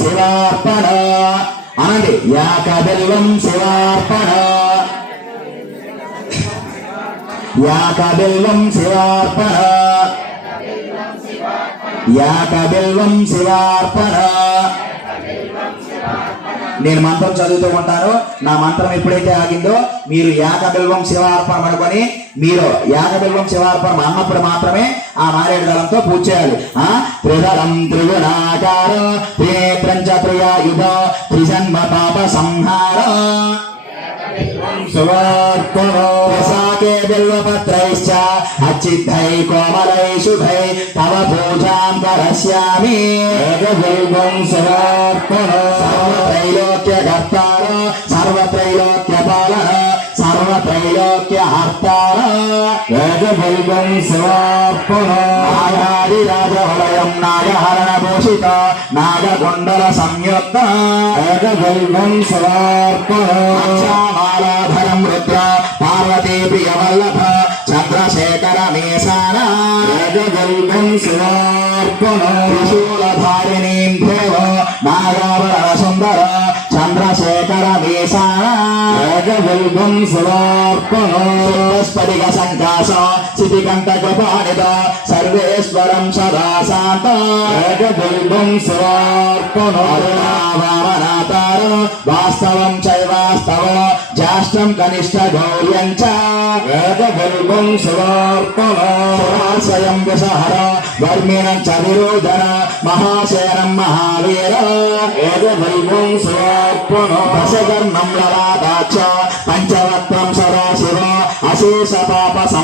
శివార్పణ అనండి. యాకబిల్వం శివార్పణ, యాకబిల్వం శివార్పణ, యాకబిల్వం శివార్పణ. నేను మంత్రం చదువుతూ ఉంటాను. నా మంత్రం ఎప్పుడైతే ఆగిందో మీరు యాకబిల్వం శివార్పణం అనుకొని మీరు యాకబిల్వం శివార్పణం అన్నప్పుడు మాత్రమే ఆ మారేడు దళంతో పూజ చేయాలి. త్రిదళం త్రిగుణాకార త్రినేత్రం చ త్రియాయుధ త్రిజన్మ పాప సంహార బిల్వపత్రైశ్చ అచ్చిద్ధై కోమలై శుభై తవ పూజాం కరస్యామి. సర్వత్రైలోక్య కర్తార సర్వత్రైలోక్య పాలన సర్వత్రైలోక్య హర్తార వేదబల్వం శివార్పణ. నాగాదిరాజవలయం నాగహరణ భూషిత నాగకొండల సంయుక్త వేదబల్వం శివార్పణ. మాలాధరం రుద్ర పార్వతీ ప్రియవల్లభ చంద్రశేఖర మేసాన వేదబల్వం శివార్పణ. త్రిశూలధారిణీం దేవ నాగాభరణ సుందర చంద్రశేఖర మేసాన వేదబల్వం శివార్పణ. స్ఫటిక సంకాశ శితికంఠక పాణిత సర్వేశ్వరం సదా శాంత వేదబల్వం శివార్పణ. వామనాతార వాస్తవం చైవాస్తవ జ్యేష్టం కనిష్ట గౌర్యం చ వేదబల్వం శివార్పణ. స్వయం విసహర వర్మిణం చ విరోధన మహాశయనం మహావీర వేదబల్వం శివార్పణ. దశకర్ణం లలాటాక్ష పంచవక్త్రం సదాశివ అశేష పాప